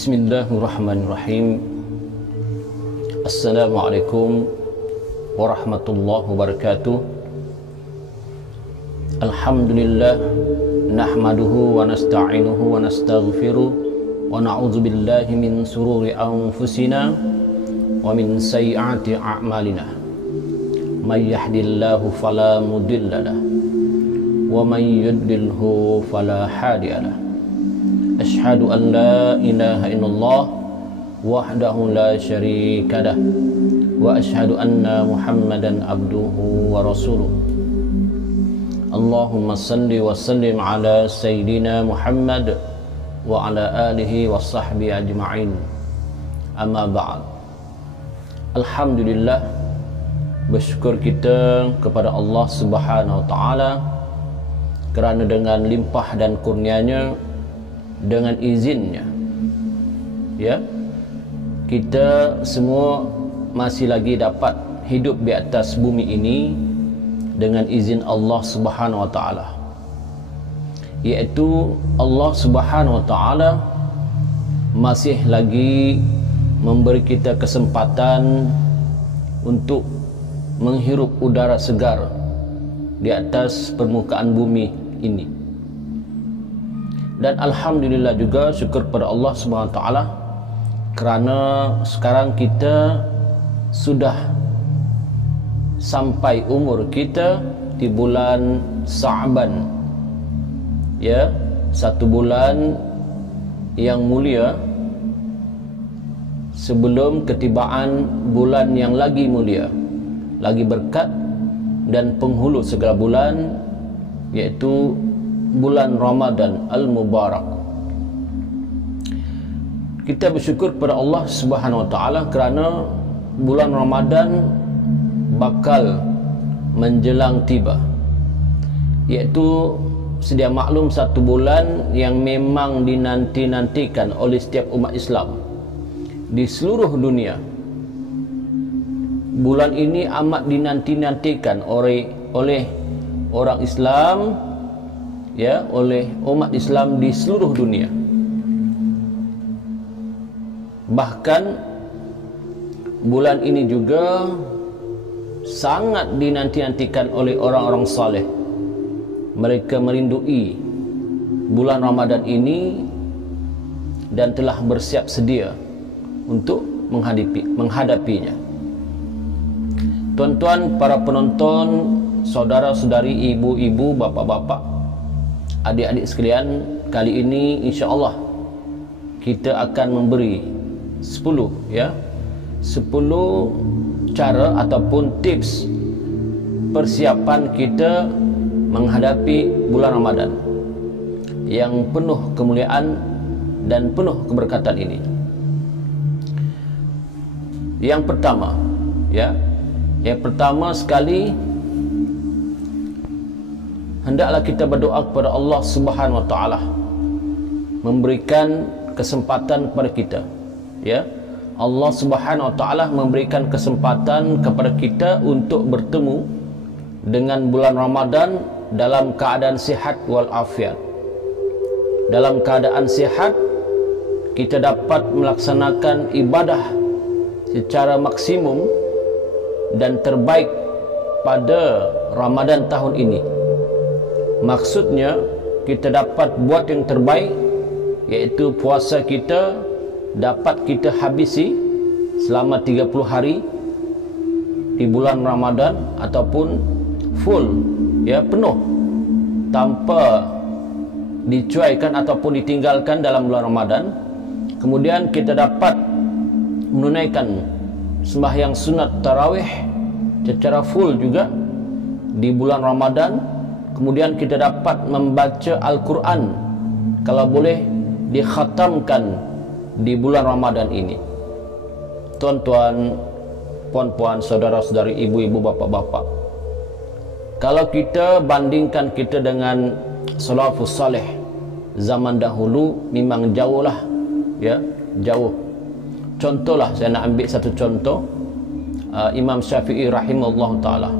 Bismillahirrahmanirrahim. Assalamualaikum warahmatullahi wabarakatuh. Alhamdulillah, nahmaduhu wa nasta'inuhu wa nastaghfiruh wa na'udzu billahi min sururi anfusina wa min sayyiati a'malina. May yahdihillahu fala mudhillalah wa may yudlilhu fala hadiyalah. Asyhadu an la ilaha illallah wahdahu la syarika lah wa asyhadu anna Muhammadan abduhu wa rasuluh. Allahumma salli wa sallim ala sayyidina Muhammad wa ala alihi wa sahbihi ajma'in. Amma ba'd. Alhamdulillah, bersyukur kita kepada Allah Subhanahu wa taala kerana dengan limpah dan kurnianya, dengan izinnya, ya, kita semua masih lagi dapat hidup di atas bumi ini dengan izin Allah Subhanahu wa taala. Iaitu Allah Subhanahu wa taala masih lagi memberi kita kesempatan untuk menghirup udara segar di atas permukaan bumi ini. Dan alhamdulillah juga syukur pada Allah Subhanahu wa taala kerana sekarang kita sudah sampai umur kita di bulan Sa'ban, ya, satu bulan yang mulia sebelum ketibaan bulan yang lagi mulia, lagi berkat dan penghulu segala bulan, iaitu bulan Ramadan Al-Mubarak. Kita bersyukur kepada Allah Subhanahu wa taala kerana bulan Ramadan bakal menjelang tiba, iaitu sedia maklum satu bulan yang memang dinanti-nantikan oleh setiap umat Islam di seluruh dunia. Bulan ini amat dinanti-nantikan oleh orang Islam, ya, oleh umat Islam di seluruh dunia. Bahkan bulan ini juga sangat dinanti-nantikan oleh orang-orang saleh. Mereka merindui bulan Ramadan ini dan telah bersiap sedia untuk menghadapinya. Tuan-tuan, para penonton, saudara-saudari, ibu-ibu, bapa-bapa, adik-adik sekalian, kali ini insya-Allah kita akan memberi 10 cara ataupun tips persiapan kita menghadapi bulan Ramadan yang penuh kemuliaan dan penuh keberkatan ini. Yang pertama sekali, hendaklah kita berdoa kepada Allah Subhanahu wa taala memberikan kesempatan kepada kita, ya. Allah Subhanahu wa taala memberikan kesempatan kepada kita untuk bertemu dengan bulan Ramadan dalam keadaan sihat wal afiat. Dalam keadaan sihat, kita dapat melaksanakan ibadah secara maksimum dan terbaik pada Ramadan tahun ini. Maksudnya, kita dapat buat yang terbaik, iaitu puasa kita dapat kita habisi selama 30 hari di bulan Ramadan ataupun full, ya, penuh, tanpa dicuaikan ataupun ditinggalkan dalam bulan Ramadan. Kemudian kita dapat menunaikan sembahyang sunat tarawih secara full juga di bulan Ramadan. Kemudian kita dapat membaca Al-Quran, kalau boleh dikhatamkan di bulan Ramadan ini. Tuan-tuan, puan-puan, saudara-saudari, ibu-ibu, bapak-bapak, kalau kita bandingkan kita dengan salafus saleh zaman dahulu, memang jauhlah, ya, jauh. Contohlah, saya nak ambil satu contoh, Imam Syafi'i rahimahullah ta'ala.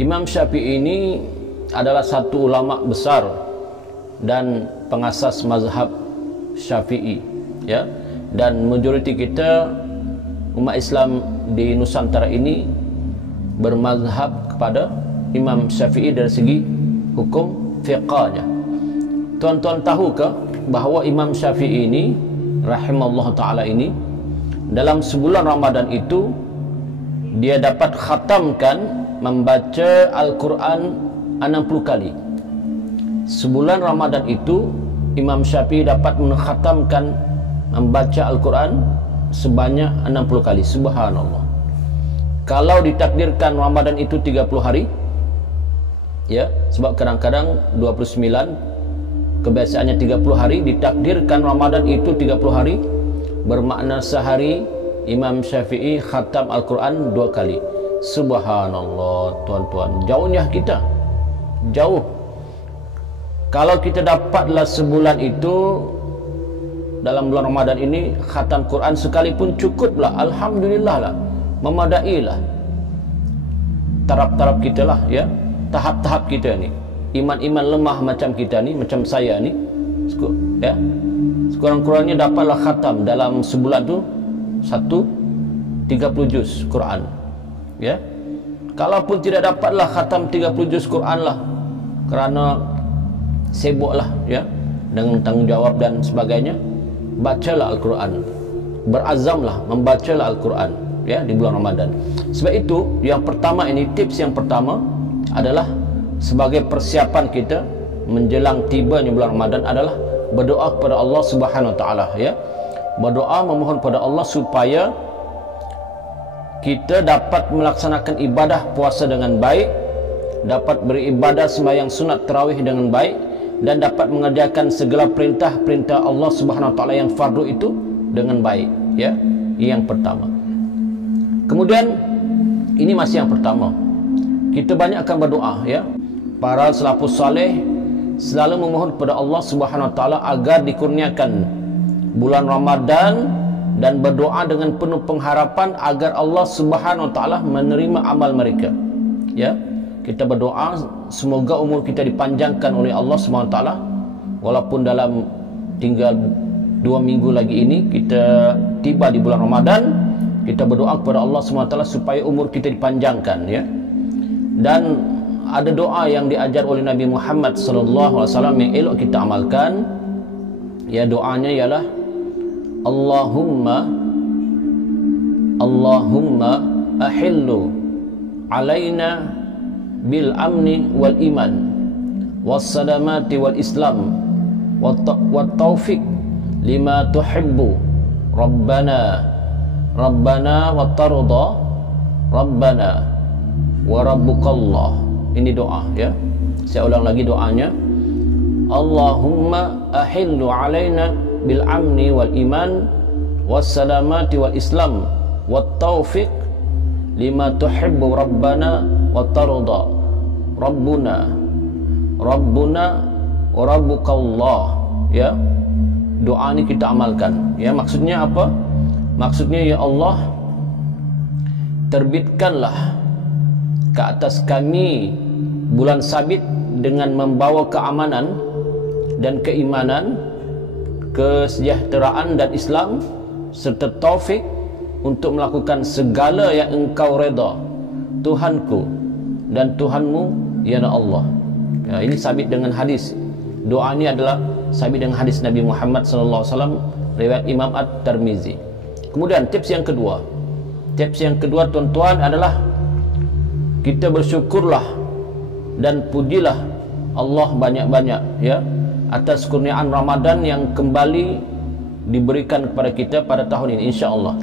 Imam Syafi'i ini adalah satu ulama besar dan pengasas mazhab Syafi'i, ya. Dan majoriti kita umat Islam di Nusantara ini bermazhab kepada Imam Syafi'i dari segi hukum fiqahnya. Tuan-tuan tahukah bahawa Imam Syafi'i ini rahimallahu taala ini dalam sebulan Ramadan itu dia dapat khatamkan membaca Al-Quran 60 kali. Sebulan Ramadan itu Imam Syafi'i dapat mengkhatamkan membaca Al-Quran sebanyak 60 kali. Subhanallah. Kalau ditakdirkan Ramadan itu 30 hari, ya, sebab kadang-kadang 29 kebiasaannya 30 hari, ditakdirkan Ramadan itu 30 hari, bermakna sehari Imam Syafi'i khatam Al-Quran 2 kali. Subhanallah, tuan-tuan, jauhnya kita, jauh. Kalau kita dapatlah sebulan itu dalam bulan Ramadan ini khatam Quran sekalipun cukuplah, alhamdulillah lah, memadailah. Taraf-taraf kita lah, ya, tahap-tahap kita ni. Iman-iman lemah macam kita ni, macam saya ni, ya, sekurang-kurangnya dapatlah khatam dalam sebulan tu 30 juz Quran, ya. Kalaupun tidak dapatlah khatam 30 juz Quran lah, kerana sibuklah, ya, dengan tanggungjawab dan sebagainya, bacalah Al-Quran, berazamlah membacalah Al-Quran, ya, di bulan Ramadan. Sebab itu yang pertama ini, tips yang pertama adalah sebagai persiapan kita menjelang tibanya bulan Ramadan adalah berdoa kepada Allah Subhanahu Wa Taala, ya. Berdoa memohon pada Allah supaya kita dapat melaksanakan ibadah puasa dengan baik, dapat beribadah sembahyang sunat tarawih dengan baik, dan dapat mengerjakan segala perintah-perintah Allah Subhanahu Wa Taala yang fardu itu dengan baik, ya. Yang pertama. Kemudian ini masih yang pertama. Kita banyakkan berdoa, ya. Para salafus saleh selalu memohon kepada Allah Subhanahu Wa Taala agar dikurniakan bulan Ramadan dan berdoa dengan penuh pengharapan agar Allah Subhanahu Wa Taala menerima amal mereka, ya. Kita berdoa semoga umur kita dipanjangkan oleh Allah Subhanahu Wa Taala, walaupun dalam tinggal 2 minggu lagi ini kita tiba di bulan Ramadan. Kita berdoa kepada Allah Subhanahu Wa Taala supaya umur kita dipanjangkan, ya. Dan ada doa yang diajar oleh Nabi Muhammad sallallahu alaihi wasallam yang elok kita amalkan, ya. Doanya ialah Allahumma ahillu alaina bil amni wal iman was salamati wal islam wat taufiq lima tuhibbu rabbana wa tarda rabbana wa rabbukallah. Ini doa, ya. Saya ulang lagi doanya. Allahumma ahillu alaina bil amni wal iman was salamati wal islam wat taufiq lima tuhibbu rabbana wa tarda rabbuna wa rabbukallah, ya. Doa ini kita amalkan, ya. Maksudnya apa? Maksudnya, ya Allah, terbitkanlah ke atas kami bulan sabit dengan membawa keamanan dan keimanan, kesejahteraan dan Islam, serta taufik untuk melakukan segala yang Engkau reda, Tuhanku dan Tuhanmu, ya Allah. Ya, ini sabit dengan hadis. Doa ini adalah sabit dengan hadis Nabi Muhammad sallallahu alaihi wasallam, riwayat Imam At-Tirmizi. Kemudian tips yang kedua. Tips yang kedua, tuan-tuan, adalah kita bersyukurlah dan pujilah Allah banyak-banyak, ya, atas kurniaan Ramadan yang kembali diberikan kepada kita pada tahun ini, insya-Allah.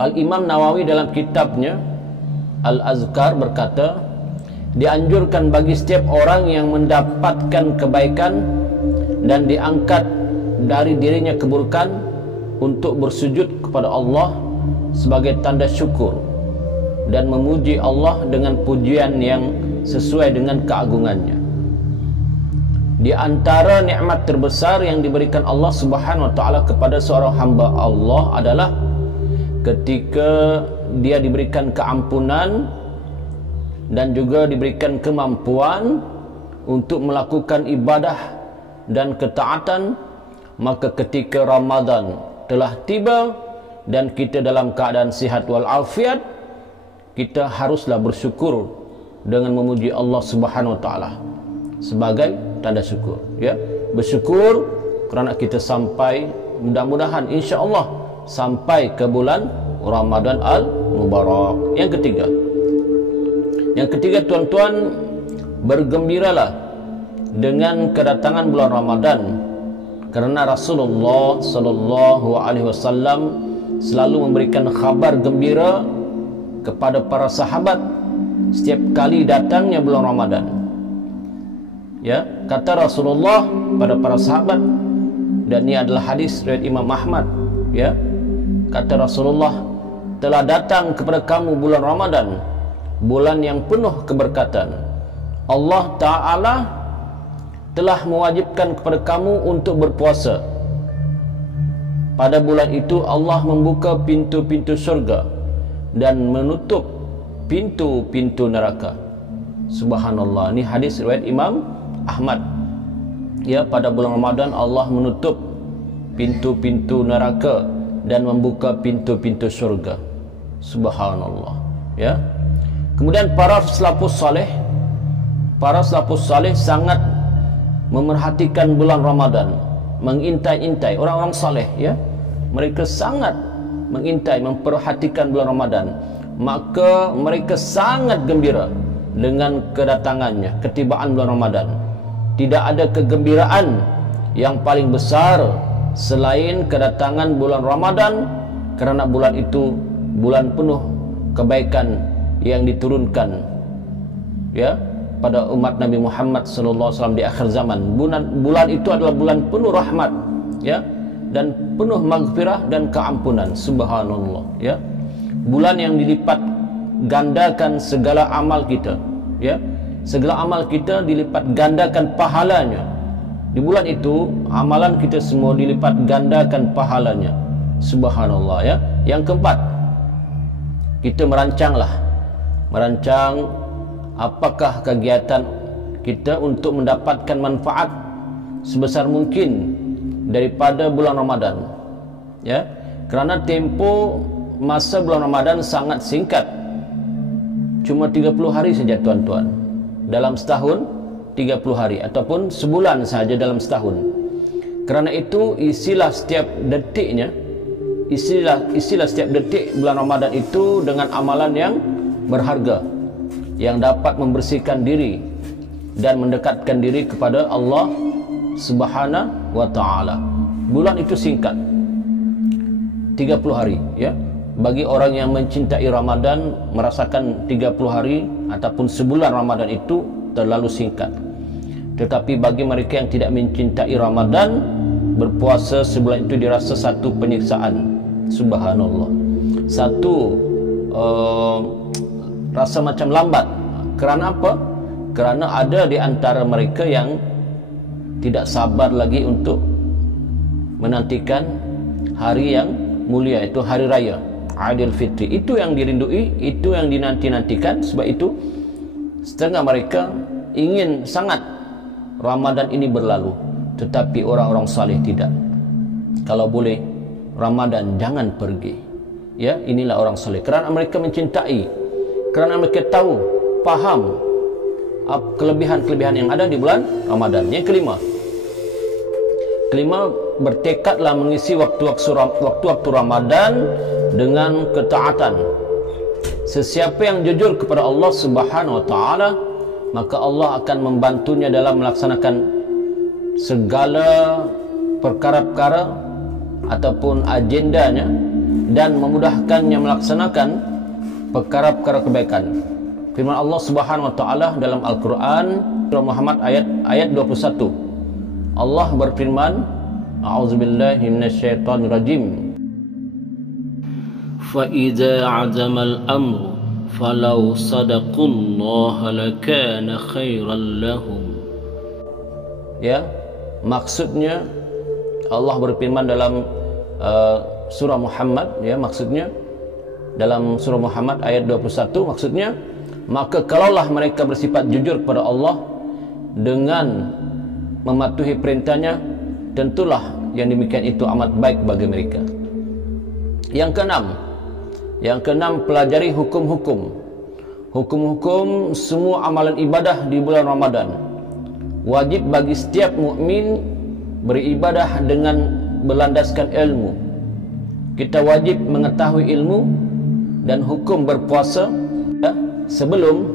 Al-Imam Nawawi dalam kitabnya Al-Azkar berkata, dianjurkan bagi setiap orang yang mendapatkan kebaikan dan diangkat dari dirinya keburukan untuk bersujud kepada Allah sebagai tanda syukur dan memuji Allah dengan pujian yang sesuai dengan keagungannya. Di antara nikmat terbesar yang diberikan Allah Subhanahu wa taala kepada seorang hamba Allah adalah ketika dia diberikan keampunan dan juga diberikan kemampuan untuk melakukan ibadah dan ketaatan maka ketika Ramadan telah tiba dan kita dalam keadaan sihat wal afiat, kita haruslah bersyukur dengan memuji Allah Subhanahu wa taala sebagai tanda syukur, ya. Bersyukur kerana kita sampai, mudah-mudahan insya-Allah sampai ke bulan Ramadan al-Mubarak. Yang ketiga tuan-tuan, bergembiralah dengan kedatangan bulan Ramadan, kerana Rasulullah sallallahu alaihi wasallam selalu memberikan kabar gembira kepada para sahabat setiap kali datangnya bulan Ramadan. Ya, kata Rasulullah pada para sahabat, dan ini adalah hadis riwayat Imam Ahmad, ya. Kata Rasulullah, telah datang kepada kamu bulan Ramadan, bulan yang penuh keberkatan. Allah Ta'ala telah mewajibkan kepada kamu untuk berpuasa. Pada bulan itu Allah membuka pintu-pintu syurga dan menutup pintu-pintu neraka. Subhanallah. Ini hadis riwayat Imam Ahmad. Ya, pada bulan Ramadan Allah menutup pintu-pintu neraka dan membuka pintu-pintu syurga. Subhanallah. Ya. Kemudian para salafus saleh sangat memerhatikan bulan Ramadan, mengintai-intai orang-orang saleh, ya. Mereka sangat mengintai, memperhatikan bulan Ramadan. Maka mereka sangat gembira dengan kedatangannya, ketibaan bulan Ramadan. Tidak ada kegembiraan yang paling besar selain kedatangan bulan Ramadan, kerana bulan itu bulan penuh kebaikan yang diturunkan, ya, pada umat Nabi Muhammad sallallahu alaihi wasallam di akhir zaman. Bulan itu adalah bulan penuh rahmat, ya, dan penuh maghfirah dan keampunan. Subhanallah, ya. Bulan yang dilipat gandakan segala amal kita, ya. Segala amal kita dilipat gandakan pahalanya. Di bulan itu amalan kita semua dilipat gandakan pahalanya. Subhanallah, ya. Yang keempat, kita merancang apakah kegiatan kita untuk mendapatkan manfaat sebesar mungkin daripada bulan Ramadan, ya. Kerana tempoh masa bulan Ramadan sangat singkat, cuma 30 hari saja tuan-tuan. Dalam setahun 30 hari, ataupun sebulan saja dalam setahun. Kerana itu isilah setiap detiknya, isilah setiap detik bulan Ramadan itu dengan amalan yang berharga, yang dapat membersihkan diri dan mendekatkan diri kepada Allah Subhanahu wa taala. Bulan itu singkat, 30 hari, ya. Bagi orang yang mencintai Ramadan, merasakan 30 hari ataupun sebulan Ramadan itu terlalu singkat. Tetapi bagi mereka yang tidak mencintai Ramadan, berpuasa sebulan itu dirasa satu penyiksaan. Subhanallah. Satu rasa macam lambat. Kerana apa? Kerana ada di antara mereka yang tidak sabar lagi untuk menantikan hari yang mulia, itu hari raya Aidil Fitri. Itu yang dirindui, itu yang dinanti-nantikan. Sebab itu setengah mereka ingin sangat Ramadan ini berlalu, tetapi orang-orang saleh tidak. Kalau boleh Ramadan jangan pergi, ya. Inilah orang saleh, kerana mereka mencintai, kerana mereka tahu, faham kelebihan-kelebihan yang ada di bulan Ramadan. Yang kelima, bertekadlah mengisi waktu-waktu Ramadan dengan ketaatan. Sesiapa yang jujur kepada Allah Subhanahu wa taala, maka Allah akan membantunya dalam melaksanakan segala perkara-perkara ataupun agendanya, dan memudahkannya melaksanakan perkara-perkara kebaikan. Firman Allah Subhanahu wa taala dalam Al-Qur'an surah Muhammad ayat 21. Allah berfirman, a'udzubillahi minasyaitonir rajim. Fa idza 'azama al-amru falau sadaqallaha lakana khairan lahum. Ya, maksudnya Allah berfirman dalam surah Muhammad, ya, maksudnya dalam surah Muhammad ayat 21, maksudnya, maka kalaulah mereka bersifat jujur kepada Allah dengan mematuhi perintahnya, tentulah yang demikian itu amat baik bagi mereka. Yang keenam, pelajari hukum-hukum semua amalan ibadah di bulan Ramadan. Wajib bagi setiap mukmin beribadah dengan berlandaskan ilmu. Kita wajib mengetahui ilmu dan hukum berpuasa, ya, sebelum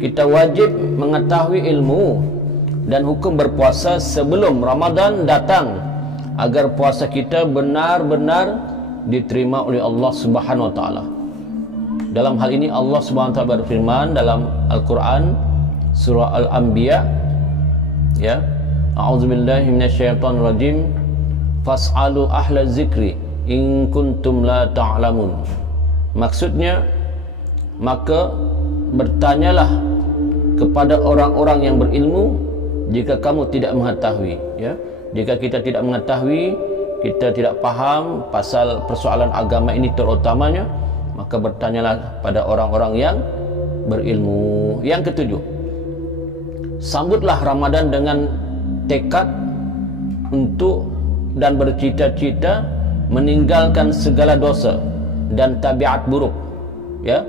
kita wajib mengetahui ilmu dan hukum berpuasa sebelum Ramadan datang, agar puasa kita benar-benar diterima oleh Allah Subhanahu wa taala. Dalam hal ini Allah Subhanahu wa taala berfirman dalam Al-Qur'an surah Al-Anbiya, ya, a'udzubillahi minasyaitonir rajim, fas'alu ahla zikri in kuntum la ta'lamun. Maksudnya, maka bertanyalah kepada orang-orang yang berilmu jika kamu tidak mengetahui, ya. Jika kita tidak mengetahui, kita tidak paham pasal persoalan agama ini terutamanya, maka bertanyalah pada orang-orang yang berilmu. Yang ketujuh, sambutlah Ramadan dengan tekad untuk dan bercita-cita meninggalkan segala dosa dan tabiat buruk, ya.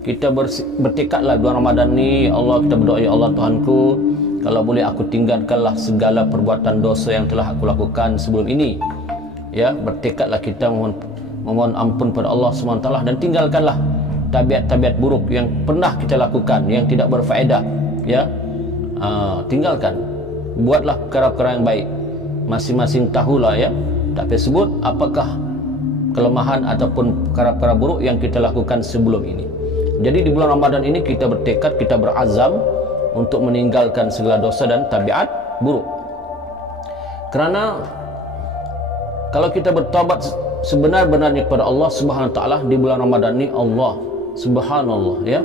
Kita bertekadlah bulan Ramadan ni, Allah, kita berdoa, ya Allah Tuhanku, kalau boleh aku tinggalkanlah segala perbuatan dosa yang telah aku lakukan sebelum ini, ya. Bertekadlah kita memohon ampun pada Allah SWT, dan tinggalkanlah tabiat-tabiat buruk yang pernah kita lakukan yang tidak berfaedah, ya. Tinggalkan, buatlah perkara-perkara yang baik. Masing-masing tahulah, ya, tak payah sebut apakah kelemahan ataupun perkara-perkara buruk yang kita lakukan sebelum ini. Jadi di bulan Ramadan ini kita bertekad, kita berazam untuk meninggalkan segala dosa dan tabiat buruk. Kerana kalau kita bertaubat sebenar-benarnya kepada Allah Subhanahu wa taala di bulan Ramadan ini, Allah subhanallah, ya,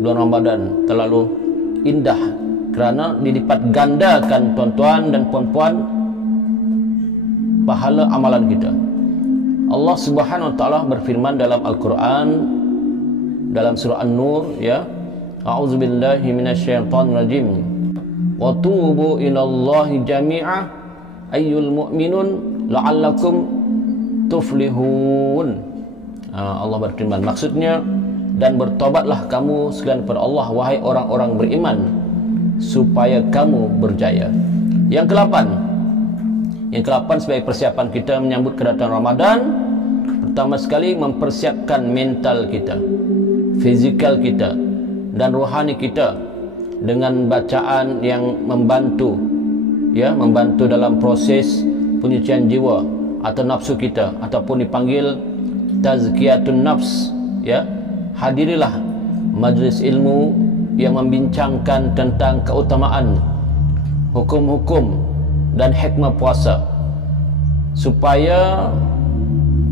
bulan Ramadan terlalu indah kerana dilipat gandakan tuan-tuan dan puan-puan pahala amalan kita. Allah Subhanahu wa taala berfirman dalam Al-Qur'an dalam surah An-Nur, ya, a'udzubillahi minasyaitonirrajim, wa tubu ilallahi jami'a ayyul mu'minun la'allakum tuflihun. Allah berfirman, maksudnya, dan bertobatlah kamu sekalian kepada Allah, wahai orang-orang beriman, supaya kamu berjaya. Yang ke-8 sebagai persiapan kita menyambut kedatangan Ramadan, pertama sekali mempersiapkan mental kita, fizikal kita dan rohani kita dengan bacaan yang membantu, ya, membantu dalam proses penyucian jiwa atau nafsu kita, ataupun dipanggil tazkiyatun nafs, ya. Hadirilah majlis ilmu yang membincangkan tentang keutamaan, hukum-hukum dan hikmah puasa, supaya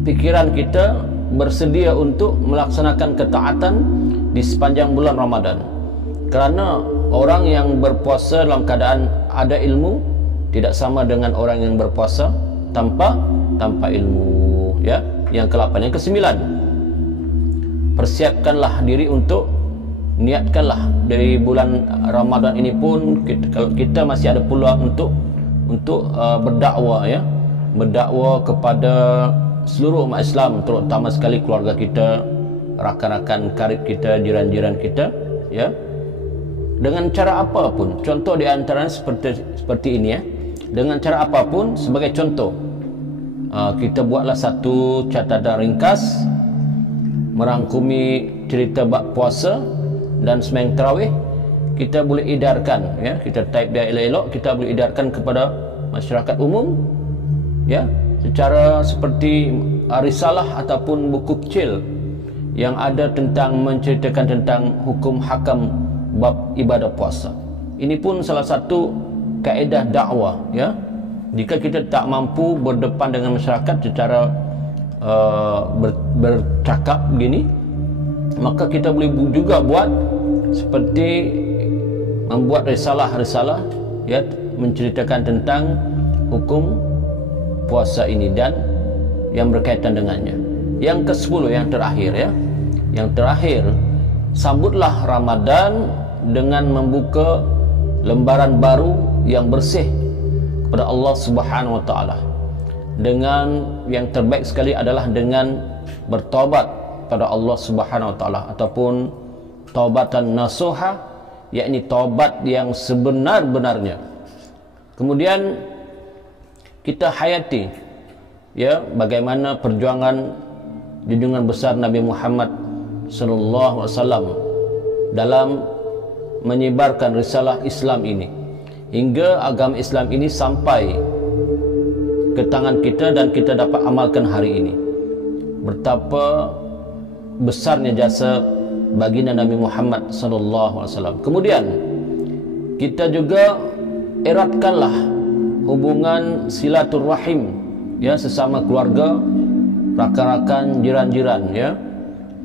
pikiran kita bersedia untuk melaksanakan ketaatan di sepanjang bulan Ramadan. Kerana orang yang berpuasa dalam keadaan ada ilmu tidak sama dengan orang yang berpuasa tanpa ilmu, ya. Yang ke-8. Yang ke-9, persiapkanlah diri untuk, niatkanlah dari bulan Ramadan ini pun kalau kita masih ada peluang untuk berdakwah, ya, berdakwah kepada seluruh umat Islam, terutama sekali keluarga kita, rakan-rakan karib kita, jiran-jiran kita, ya, dengan cara apapun. Contoh di antaranya seperti ini, ya, dengan cara apapun. Sebagai contoh, kita buatlah satu catatan ringkas merangkumi cerita bab puasa dan sembahyang tarawih. Kita boleh edarkan, ya, kita type dia elok-elok, kita boleh edarkan kepada masyarakat umum, ya, secara seperti risalah ataupun buku kecil yang ada tentang menceritakan tentang hukum hakam bab ibadah puasa. Ini pun salah satu kaedah dakwah, ya. Jika kita tak mampu berdepan dengan masyarakat secara bercakap begini, maka kita boleh juga buat seperti membuat risalah-risalah, ya, menceritakan tentang hukum puasa ini dan yang berkaitan dengannya. Yang ke-10, yang terakhir, ya, yang terakhir, sambutlah Ramadan dengan membuka lembaran baru yang bersih kepada Allah Subhanahu wa taala. dengan yang terbaik sekali adalah dengan bertaubat pada Allah Subhanahu wa taala, ataupun taubatan nasuha, yakni taubat yang sebenar-benarnya. Kemudian kita hayati ya bagaimana perjuangan junjungan besar Nabi Muhammad sallallahu alaihi wasallam dalam menyebarkan risalah Islam ini, hingga agama Islam ini sampai ke tangan kita dan kita dapat amalkan hari ini. Betapa besarnya jasa baginda Nabi Muhammad sallallahu alaihi wasallam. Kemudian kita juga eratkanlah hubungan silaturahim ya sesama keluarga, rakan-rakan, jiran-jiran ya.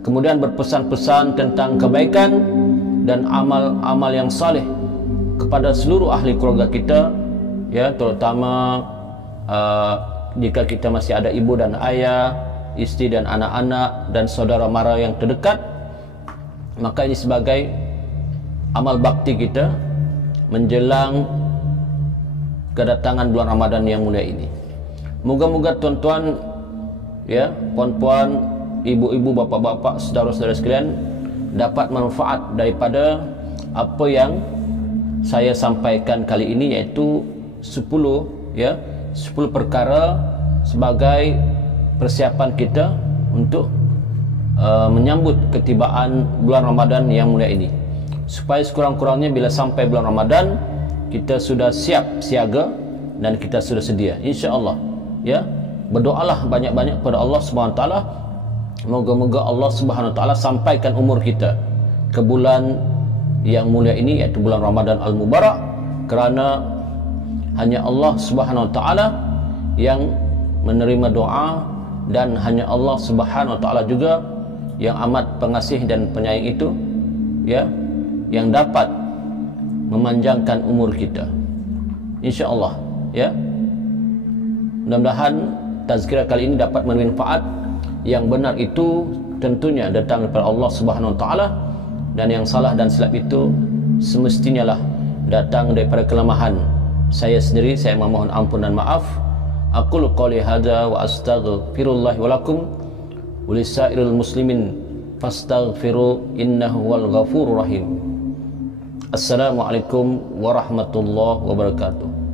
Kemudian berpesan-pesan tentang kebaikan dan amal-amal yang saleh kepada seluruh ahli keluarga kita ya, terutama jika kita masih ada ibu dan ayah, istri dan anak-anak dan saudara mara yang terdekat, maka ini sebagai amal bakti kita menjelang kedatangan bulan Ramadan yang mulia ini. Moga-moga tuan-tuan ya, puan-puan, ibu-ibu, bapak-bapak, saudara-saudara sekalian dapat manfaat daripada apa yang saya sampaikan kali ini, yaitu 10 perkara sebagai persiapan kita untuk menyambut ketibaan bulan Ramadan yang mulia ini, supaya sekurang-kurangnya bila sampai bulan Ramadan kita sudah siap siaga dan kita sudah sedia, insya-Allah ya. Berdoalah banyak-banyak kepada Allah Subhanahu wa taala, moga-moga Allah Subhanahu wa taala sampaikan umur kita ke bulan yang mulia ini, yaitu bulan Ramadan al-Mubarak, kerana hanya Allah Subhanahu wa taala yang menerima doa, dan hanya Allah Subhanahu wa taala juga yang amat pengasih dan penyayang itu ya, yang dapat memanjangkan umur kita, insya-Allah ya. Mudah-mudahan tazkirah kali ini dapat bermanfaat. Yang benar itu tentunya datang daripada Allah Subhanahu wa taala, dan yang salah dan silap itu semestinya lah datang daripada kelemahan saya sendiri. Saya memohon ampun dan maaf. Aqulu qouli hadza wa astaghfirullah wa lakum wa lisairil muslimin fastaghfiru innahu wal ghafurur rahim. Assalamualaikum warahmatullahi wabarakatuh.